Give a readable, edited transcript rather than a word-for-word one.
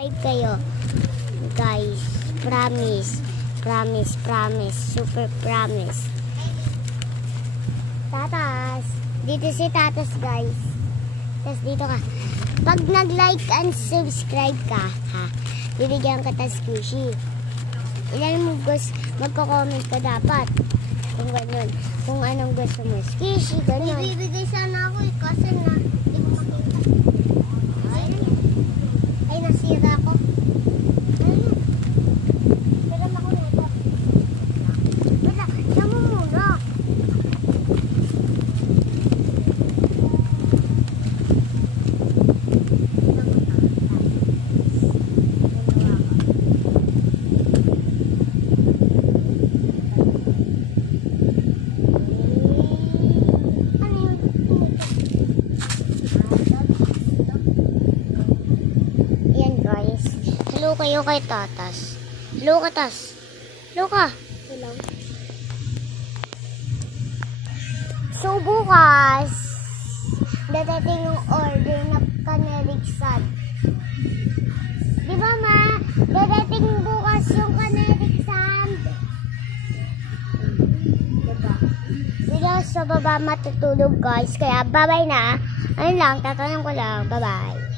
Kayo guys, promise, super promise. Tatas, dito si Tatas guys. Tapos dito ka, pag nag-like and subscribe ka, ha, bibigyan ka tas squishy. Ilan mo gusto, magko-comment ka dapat kung ganun, kung anong gusto mo, squishy, ganun. Ibibigay sana ako kasi na hindi ko makita. Ay, nasira ako. Hello kayo kay Tatas. Hello ka, Tas. Hello ka. Hello. So, bukas, dadating yung order na Canericsad. Di ba, ma? Dadating bukas yung Canericsad. Diba? Sila sa baba matutulog, guys. Kaya, bye-bye na. Ayun lang, tatanong ko lang. Bye-bye.